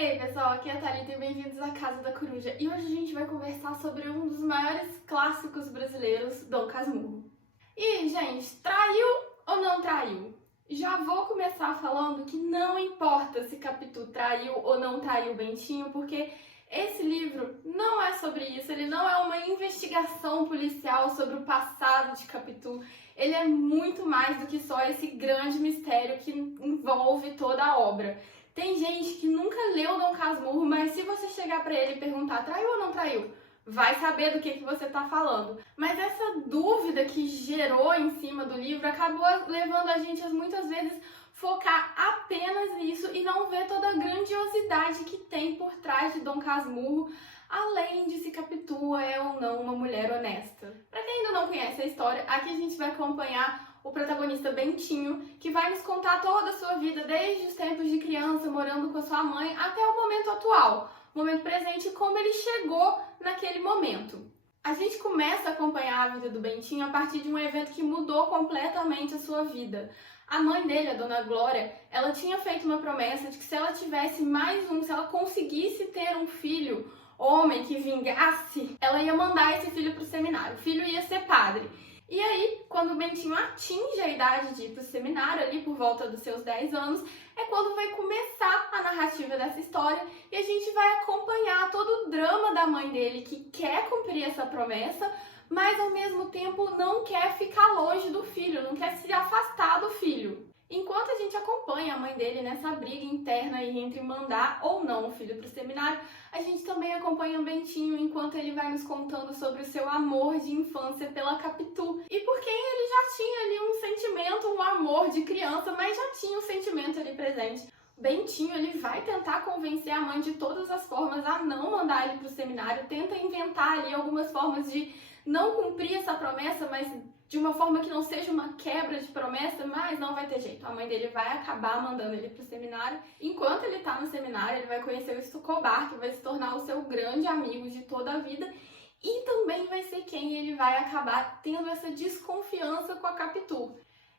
Ei pessoal, aqui é a Thalita e bem-vindos à Casa da Coruja. E hoje a gente vai conversar sobre um dos maiores clássicos brasileiros, Dom Casmurro. E, gente, traiu ou não traiu? Já vou começar falando que não importa se Capitu traiu ou não traiu Bentinho, porque esse livro não é sobre isso, ele não é uma investigação policial sobre o passado de Capitu. Ele é muito mais do que só esse grande mistério que envolve toda a obra. Tem gente que nunca leu Dom Casmurro, mas se você chegar pra ele e perguntar traiu ou não traiu, vai saber do que você tá falando. Mas essa dúvida que gerou em cima do livro acabou levando a gente a muitas vezes focar apenas nisso e não ver toda a grandiosidade que tem por trás de Dom Casmurro, além de se Capitu é ou não uma mulher honesta. Pra quem ainda não conhece a história, aqui a gente vai acompanhar o protagonista Bentinho, que vai nos contar toda a sua vida, desde os tempos de criança, morando com a sua mãe, até o momento atual, o momento presente e como ele chegou naquele momento. A gente começa a acompanhar a vida do Bentinho a partir de um evento que mudou completamente a sua vida. A mãe dele, a Dona Glória, ela tinha feito uma promessa de que se ela tivesse mais um, se ela conseguisse ter um filho, homem que vingasse, ela ia mandar esse filho para o seminário. O filho ia ser padre. E aí, quando o Bentinho atinge a idade de ir para o seminário, ali por volta dos seus 10 anos, é quando vai começar a narrativa dessa história e a gente vai acompanhar todo o drama da mãe dele, que quer cumprir essa promessa, mas ao mesmo tempo não quer ficar longe do filho, não quer se afastar do filho. Enquanto a gente acompanha a mãe dele nessa briga interna aí entre mandar ou não o filho para o seminário, a gente também acompanha o Bentinho enquanto ele vai nos contando sobre o seu amor de infância pela Capitu e por quem ele já tinha ali um sentimento, um amor de criança, mas já tinha um sentimento ali presente. O Bentinho ele vai tentar convencer a mãe de todas as formas a não mandar ele para o seminário, tenta inventar ali algumas formas de não cumprir essa promessa, mas de uma forma que não seja uma quebra de promessa, mas não vai ter jeito. A mãe dele vai acabar mandando ele pro seminário. Enquanto ele tá no seminário, ele vai conhecer o Escobar, que vai se tornar o seu grande amigo de toda a vida. E também vai ser quem ele vai acabar tendo essa desconfiança com a Capitu.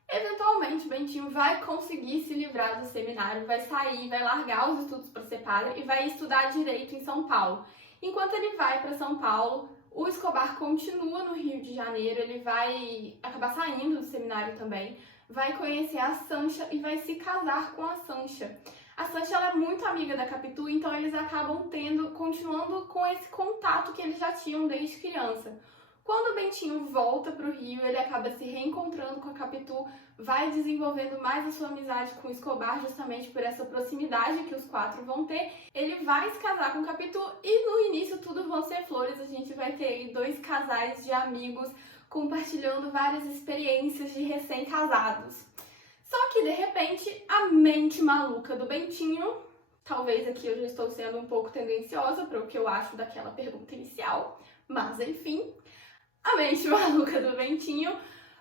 Eventualmente, Bentinho vai conseguir se livrar do seminário, vai sair, vai largar os estudos para ser padre e vai estudar Direito em São Paulo. Enquanto ele vai para São Paulo, o Escobar continua no Rio de Janeiro, ele vai acabar saindo do seminário também, vai conhecer a Sancha e vai se casar com a Sancha. A Sancha ela é muito amiga da Capitu, então eles acabam continuando com esse contato que eles já tinham desde criança. Quando o Bentinho volta para o Rio, ele acaba se reencontrando com a Capitu, vai desenvolvendo mais a sua amizade com o Escobar, justamente por essa proximidade que os quatro vão ter. Ele vai se casar com a Capitu e no início tudo vão ser flores, a gente vai ter aí dois casais de amigos compartilhando várias experiências de recém-casados. Só que de repente a mente maluca do Bentinho, talvez aqui eu já estou sendo um pouco tendenciosa para o que eu acho daquela pergunta inicial, mas enfim, a mente maluca do Bentinho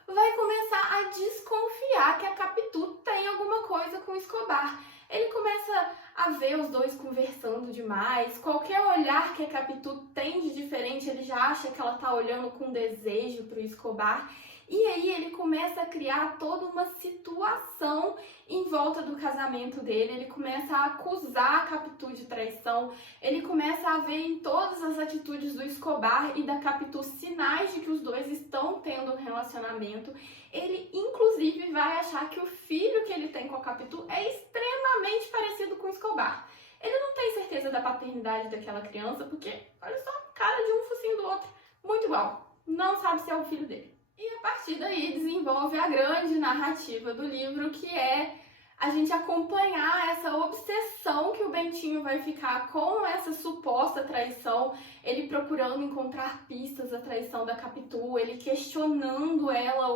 vai começar a desconfiar que a Capitu tem alguma coisa com o Escobar. Ele começa a ver os dois conversando demais, qualquer olhar que a Capitu tem de diferente, ele já acha que ela tá olhando com desejo pro Escobar. E aí ele começa a criar toda uma situação em volta do casamento dele, ele começa a acusar a Capitu de traição, ele começa a ver em todas as atitudes do Escobar e da Capitu sinais de que os dois estão tendo um relacionamento. Ele, inclusive, vai achar que o filho que ele tem com a Capitu é extremamente parecido com o Escobar. Ele não tem certeza da paternidade daquela criança, porque, olha só, cara de um focinho do outro, muito igual, não sabe se é o filho dele. E a partir daí desenvolve a grande narrativa do livro, que é a gente acompanhar essa obsessão que o Bentinho vai ficar com essa suposta traição, ele procurando encontrar pistas da traição da Capitu, ele questionando ela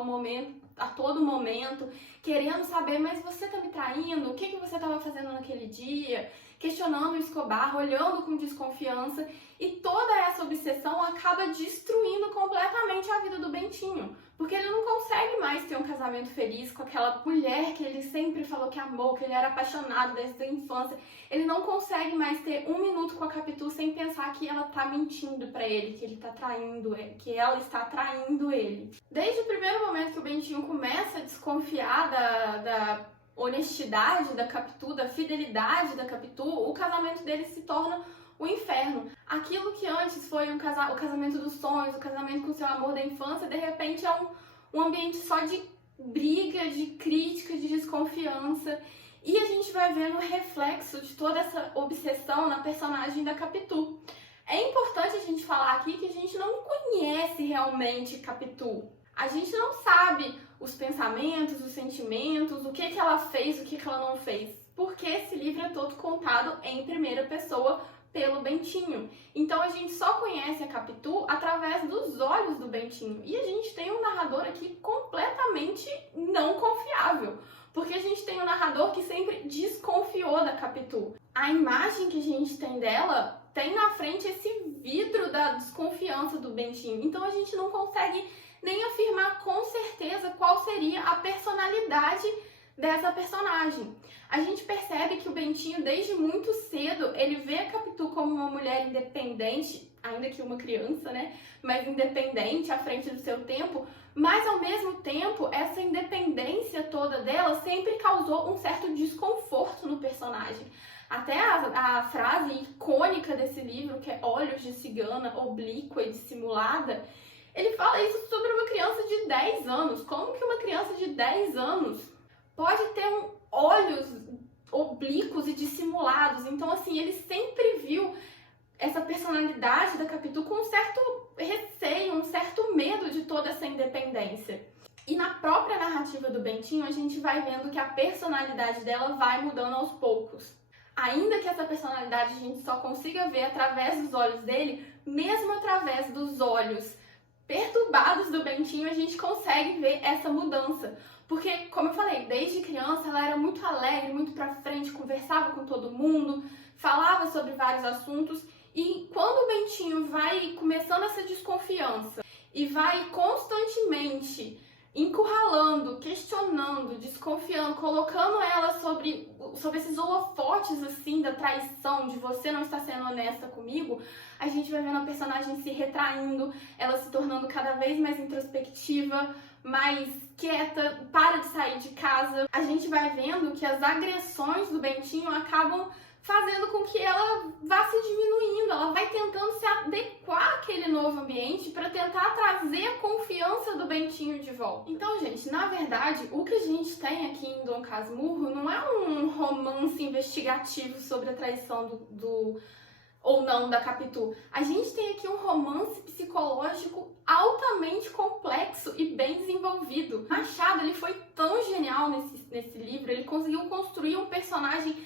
a todo momento, querendo saber, mas você tá me traindo? O que você estava fazendo naquele dia? Questionando o Escobar, olhando com desconfiança, e toda essa obsessão acaba destruindo completamente a vida do Bentinho, porque ele não consegue mais ter um casamento feliz com aquela mulher que ele sempre falou que amou, que ele era apaixonado desde a infância. Ele não consegue mais ter um minuto com a Capitu sem pensar que ela tá mentindo pra ele, que ele tá traindo ele, que ela está traindo ele. Desde o primeiro momento que o Bentinho começa a desconfiar da honestidade da Capitu, da fidelidade da Capitu, o casamento deles se torna o inferno. Aquilo que antes foi o casamento dos sonhos, o casamento com o seu amor da infância, de repente é um ambiente só de briga, de crítica, de desconfiança. E a gente vai vendo o reflexo de toda essa obsessão na personagem da Capitu. É importante a gente falar aqui que a gente não conhece realmente Capitu. A gente não sabe os pensamentos, os sentimentos, o que ela fez, o que ela não fez. Porque esse livro é todo contado em primeira pessoa pelo Bentinho. Então a gente só conhece a Capitu através dos olhos do Bentinho. E a gente tem um narrador aqui completamente não confiável. Porque a gente tem um narrador que sempre desconfiou da Capitu. A imagem que a gente tem dela tem na frente esse vidro da desconfiança do Bentinho. Então a gente não consegue nem afirmar com certeza qual seria a personalidade dessa personagem. A gente percebe que o Bentinho, desde muito cedo, ele vê a Capitu como uma mulher independente, ainda que uma criança, né? Mas independente, à frente do seu tempo. Mas, ao mesmo tempo, essa independência toda dela sempre causou um certo desconforto no personagem. Até a frase icônica desse livro, que é olhos de cigana, oblíqua e dissimulada, ele fala isso sobre uma criança de 10 anos. Como que uma criança de 10 anos pode ter olhos oblíquos e dissimulados? Então, assim, ele sempre viu essa personalidade da Capitu com um certo receio, um certo medo de toda essa independência. E na própria narrativa do Bentinho, a gente vai vendo que a personalidade dela vai mudando aos poucos. Ainda que essa personalidade a gente só consiga ver através dos olhos dele, mesmo através dos olhos perturbados do Bentinho, a gente consegue ver essa mudança. Porque, como eu falei, desde criança ela era muito alegre, muito pra frente, conversava com todo mundo, falava sobre vários assuntos. E quando o Bentinho vai começando essa desconfiança e vai constantemente encurralando, questionando, desconfiando, colocando ela sobre esses holofotes assim da traição, de você não estar sendo honesta comigo, a gente vai vendo a personagem se retraindo, ela se tornando cada vez mais introspectiva, mais quieta, para de sair de casa. A gente vai vendo que as agressões do Bentinho acabam fazendo com que ela vá se diminuindo, ela vai tentando se adequar àquele novo ambiente para tentar trazer a confiança do Bentinho de volta. Então, gente, na verdade, o que a gente tem aqui em Dom Casmurro não é um romance investigativo sobre a traição ou não da Capitu. A gente tem aqui um romance psicológico altamente complexo e bem desenvolvido. Machado, ele foi tão genial nesse livro, ele conseguiu construir um personagem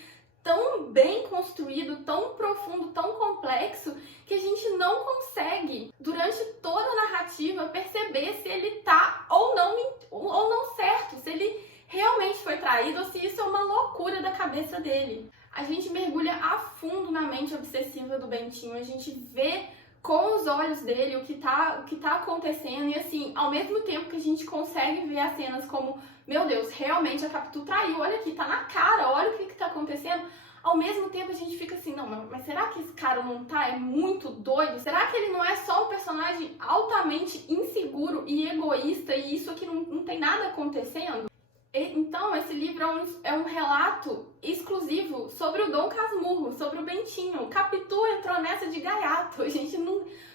tão bem construído, tão profundo, tão complexo, que a gente não consegue, durante toda a narrativa, perceber se ele tá ou não certo, se ele realmente foi traído ou se isso é uma loucura da cabeça dele. A gente mergulha a fundo na mente obsessiva do Bentinho, a gente vê com os olhos dele o que tá acontecendo, e assim, ao mesmo tempo que a gente consegue ver as cenas como, meu Deus, realmente a Capitu traiu, olha aqui, tá na cara, olha o que tá acontecendo, ao mesmo tempo a gente fica assim, não, mas será que esse cara não tá, é muito doido? Será que ele não é só um personagem altamente inseguro e egoísta, e isso aqui não tem nada acontecendo? Então, esse livro é um relato exclusivo sobre o Dom Casmurro, sobre o Bentinho. O Capitu entrou nessa de gaiato.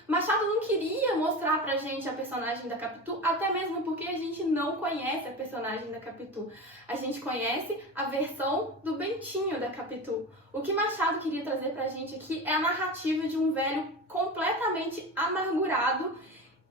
Machado não queria mostrar pra gente a personagem da Capitu, até mesmo porque a gente não conhece a personagem da Capitu. A gente conhece a versão do Bentinho da Capitu. O que Machado queria trazer pra gente aqui é a narrativa de um velho completamente amargurado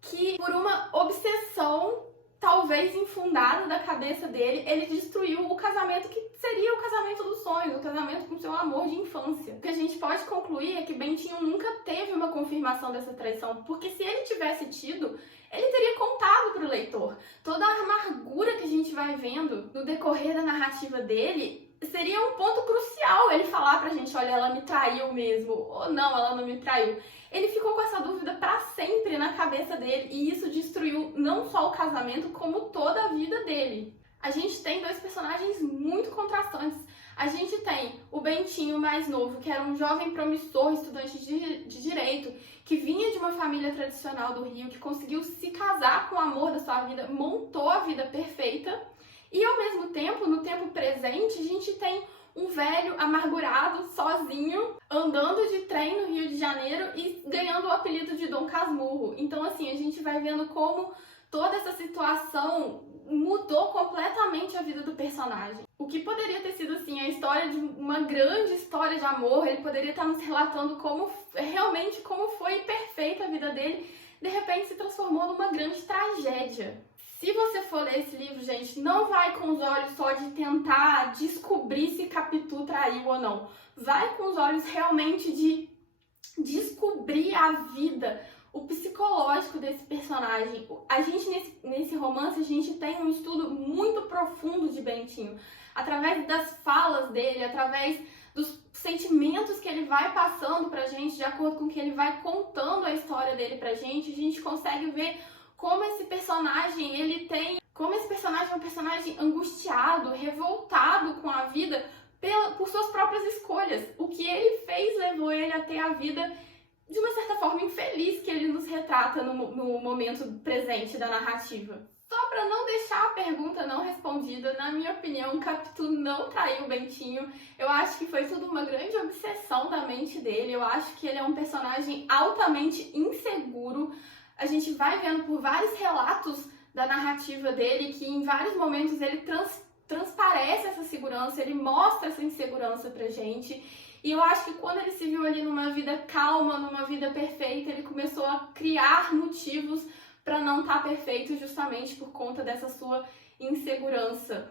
que, por uma obsessão talvez infundada da cabeça dele, ele destruiu o casamento que seria o casamento dos sonhos, o casamento com seu amor de infância. O que a gente pode concluir é que Bentinho nunca teve uma confirmação dessa traição, porque se ele tivesse tido, ele teria contado para o leitor. Toda a amargura que a gente vai vendo no decorrer da narrativa dele seria um ponto crucial ele falar pra gente, olha, ela me traiu mesmo, ou não, ela não me traiu. Ele ficou com essa dúvida pra sempre na cabeça dele, e isso destruiu não só o casamento, como toda a vida dele. A gente tem dois personagens muito contrastantes. A gente tem o Bentinho mais novo, que era um jovem promissor, estudante de direito, que vinha de uma família tradicional do Rio, que conseguiu se casar com o amor da sua vida, montou a vida perfeita. E ao mesmo tempo, no tempo presente, a gente tem um velho amargurado, sozinho, andando de trem no Rio de Janeiro e ganhando o apelido de Dom Casmurro. Então, assim, a gente vai vendo como toda essa situação mudou completamente a vida do personagem. O que poderia ter sido, assim, a história de uma grande história de amor, ele poderia estar nos relatando como foi perfeita a vida dele, de repente se transformou numa grande tragédia. Se você for ler esse livro, gente, não vai com os olhos só de tentar descobrir se Capitu traiu ou não. Vai com os olhos realmente de descobrir a vida, o psicológico desse personagem. A gente, nesse romance, a gente tem um estudo muito profundo de Bentinho. Através das falas dele, através dos sentimentos que ele vai passando pra gente, de acordo com que ele vai contando a história dele pra gente, a gente consegue ver como esse personagem é um personagem angustiado, revoltado com a vida por suas próprias escolhas. O que ele fez levou ele a ter a vida de uma certa forma infeliz que ele nos retrata no momento presente da narrativa. Só para não deixar a pergunta não respondida, na minha opinião, Capitu não traiu o Bentinho. Eu acho que foi tudo uma grande obsessão da mente dele. Eu acho que ele é um personagem altamente inseguro. A gente vai vendo por vários relatos da narrativa dele que em vários momentos ele transparece essa segurança, ele mostra essa insegurança pra gente. E eu acho que quando ele se viu ali numa vida calma, numa vida perfeita, ele começou a criar motivos para não estar perfeito justamente por conta dessa sua insegurança.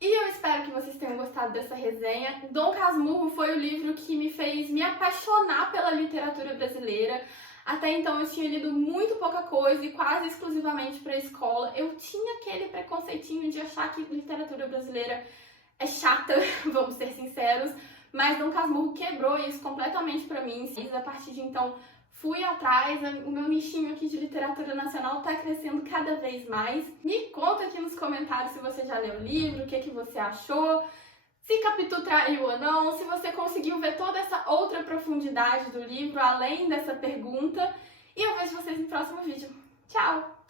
E eu espero que vocês tenham gostado dessa resenha. Dom Casmurro foi o livro que me fez me apaixonar pela literatura brasileira. Até então eu tinha lido muito pouca coisa e quase exclusivamente para a escola. Eu tinha aquele preconceitinho de achar que literatura brasileira é chata, vamos ser sinceros, mas Dom Casmurro quebrou isso completamente para mim. A partir de então fui atrás, o meu nichinho aqui de literatura nacional tá crescendo cada vez mais. Me conta aqui nos comentários se você já leu o livro, o que você achou, se Capitu traiu ou não, se você conseguiu ver toda essa outra profundidade do livro, além dessa pergunta. E eu vejo vocês no próximo vídeo. Tchau!